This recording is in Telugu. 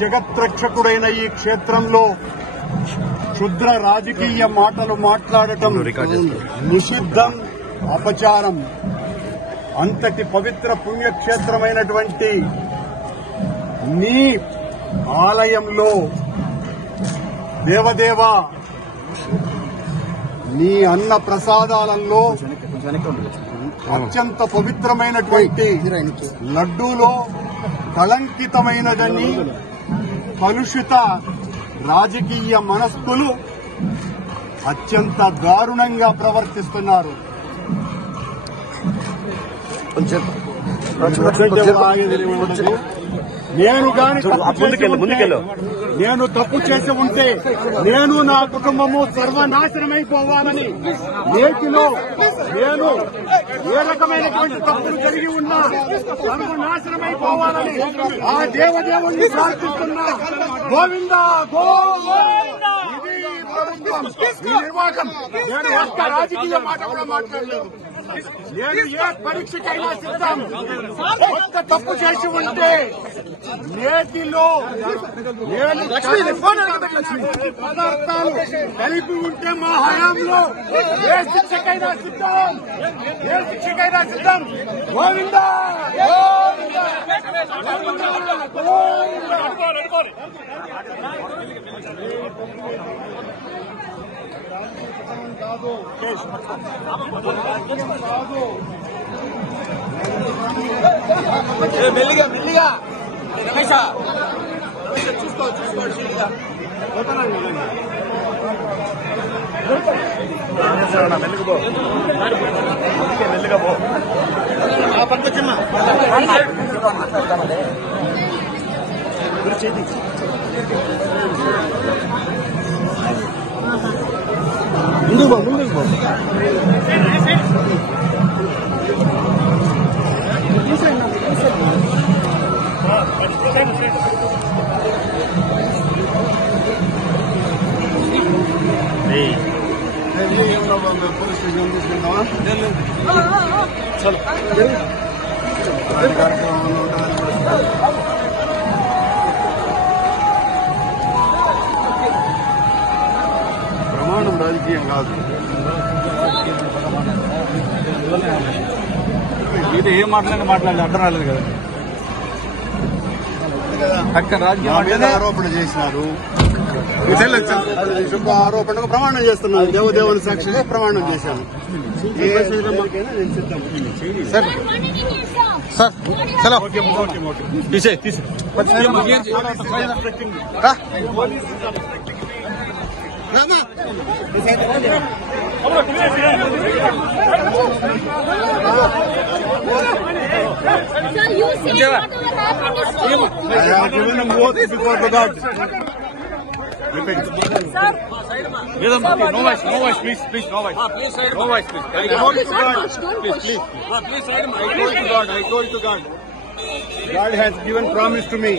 జగత్రక్షకుడైన ఈ క్షేత్రంలో క్షుద్ర రాజకీయ మాటలు మాట్లాడటం నిషిద్ధం, అపచారం. అంతటి పవిత్ర పుణ్యక్షేత్రమైనటువంటి నీ ఆలయంలో దేవదేవ నీ అన్న ప్రసాదాలలో అత్యంత పవిత్రమైనటువంటి లడ్డూలో కళంకితమైనదని కలుషిత రాజకీయ మనస్కులు అత్యంత దారుణంగా ప్రవర్తిస్తున్నారు. నేను తప్పు చేసి ఉంటే నేను నా కుటుంబము సర్వనాశనమైపోవాలని, నేటిలో నేను ఏ రకమైనటువంటి తప్పులు కలిగి ఉన్నా సర్వనాశనమైపోవాలని ఆ దేవదేవుణ్ణి ప్రార్థిస్తున్నా. గోవిందా గోవిందా. ఇది ప్రభుత్వం, ఈ నిర్వాహకం. నేను ఒక్క రాజకీయ మాట కూడా మాట్లాడలేదు. నేను ఏ పరీక్షకైనా సిద్ధం. ఒక్క తప్పు చేసి ఉంటే నేటిలో నేను పదార్థాలు కలిపి ఉంటే మా హయాంలో ఏ శిక్షకైనా సిద్ధం, ఏ శిక్షకైనా సిద్ధం. గోవిందా మెల్లిగా మెల్లిగా రమేష చూసుకోండి మెల్లిగా పో పట్టుకొచ్చమ్మా. ముందుకు పో, ముందుకు పో. పోలీస్ స్టేషన్ తీసుకెళ్తావా? ప్రమాణం రాజకీయం కాదు. ఇది ఏం మాట్లాడలేదు అర్థం రాలేదు కదా. అక్కడ రాజకీయ ఆరోపణ చేసినారు. ఆరోపణకు ప్రమాణం చేస్తున్నాను. దేవదేవుని సాక్షిగా ప్రమాణం చేశాను. ఏ మాకైనా నేను సిద్ధం. సార్ సార్ చలో తీసే తీసే Sir, you say whatever happened is true. I have given an oath before the God. Sir, no voice, please, no voice. No voice, please. I told to God. God has given promise to me.